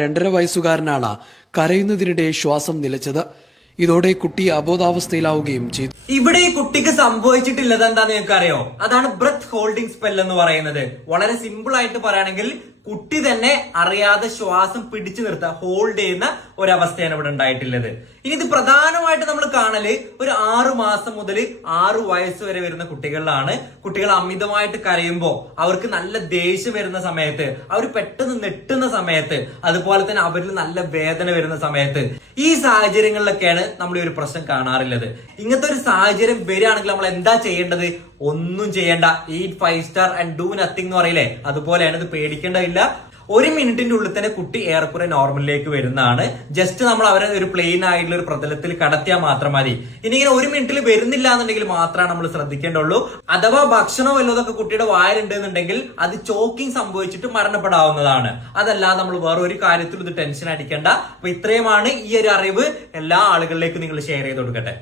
രണ്ടര വയസ്സുകാരനാണ് കരയുന്നതിനിടെ ശ്വാസം നിലച്ചത്. ഇതോടെ കുട്ടി അബോധാവസ്ഥയിലാവുകയും ചെയ്തു. ഇവിടെ ഈ കുട്ടിക്ക് സംഭവിച്ചിട്ടില്ലത് എന്താന്ന് നിങ്ങൾക്ക് അറിയോ അതാണ് ബ്രത്ത് ഹോൾഡിംഗ് സ്പെൽ എന്ന് പറയുന്നത്. വളരെ സിമ്പിൾ ആയിട്ട് പറയുകയാണെങ്കിൽ കുട്ടി തന്നെ അറിയാതെ ശ്വാസം പിടിച്ചു നിർത്തുക ഹോൾഡ് ചെയ്യുന്ന ഒരവസ്ഥയാണ് ഇവിടെ ഉണ്ടായിട്ടുള്ളത്. ഇനി ഇത് പ്രധാനമായിട്ട് നമ്മൾ കാണൽ ഒരു ആറു മാസം മുതൽ ആറു വയസ്സ് വരെ വരുന്ന കുട്ടികളിലാണ്. കുട്ടികൾ അമിതമായിട്ട് കരയുമ്പോൾ അവർക്ക് നല്ല ദേഷ്യം വരുന്ന സമയത്ത് അവർ പെട്ടെന്ന് നെട്ടുന്ന സമയത്ത് അതുപോലെ തന്നെ അവരിൽ നല്ല വേദന വരുന്ന സമയത്ത് ഈ സാഹചര്യങ്ങളിലൊക്കെയാണ് നമ്മൾ ഈ ഒരു പ്രശ്നം കാണാറുള്ളത്. ഇങ്ങനത്തെ ഒരു സാഹചര്യം വരികയാണെങ്കിൽ നമ്മൾ എന്താ ചെയ്യേണ്ടത്? ഒന്നും ചെയ്യണ്ട. Eat five star and do nothing എന്ന് പറയില്ലേ? അതുപോലെയാണ് ഇത് പേടിക്കേണ്ടതില്ല. ഒരു മിനിറ്റിന്റെ ഉള്ളിൽ തന്നെ കുട്ടി ഏറെക്കുറെ നോർമലിലേക്ക് വരുന്നതാണ്. ജസ്റ്റ് നമ്മൾ അവരെ ഒരു പ്ലെയിൻ ആയിട്ടുള്ള ഒരു പ്രതലത്തിൽ കടത്തിയാൽ മാത്രം മതി. ഇനി ഇങ്ങനെ ഒരു മിനിറ്റിൽ വരുന്നില്ല എന്നുണ്ടെങ്കിൽ മാത്രമാണ് നമ്മൾ ശ്രദ്ധിക്കേണ്ടുള്ളൂ. അഥവാ ഭക്ഷണമോ വല്ലതൊക്കെ കുട്ടിയുടെ വായലുണ്ട് എന്നുണ്ടെങ്കിൽ അത് ചോക്കിംഗ് സംഭവിച്ചിട്ട് മരണപ്പെടാവുന്നതാണ്. അതല്ലാതെ നമ്മൾ വേറെ ഒരു കാര്യത്തിലും ഇത് ടെൻഷൻ അടിക്കേണ്ട. അപ്പൊ ഇത്രയുമാണ് ഈ ഒരു അറിവ്. എല്ലാ ആളുകളിലേക്കും നിങ്ങൾ ഷെയർ ചെയ്ത് കൊടുക്കട്ടെ.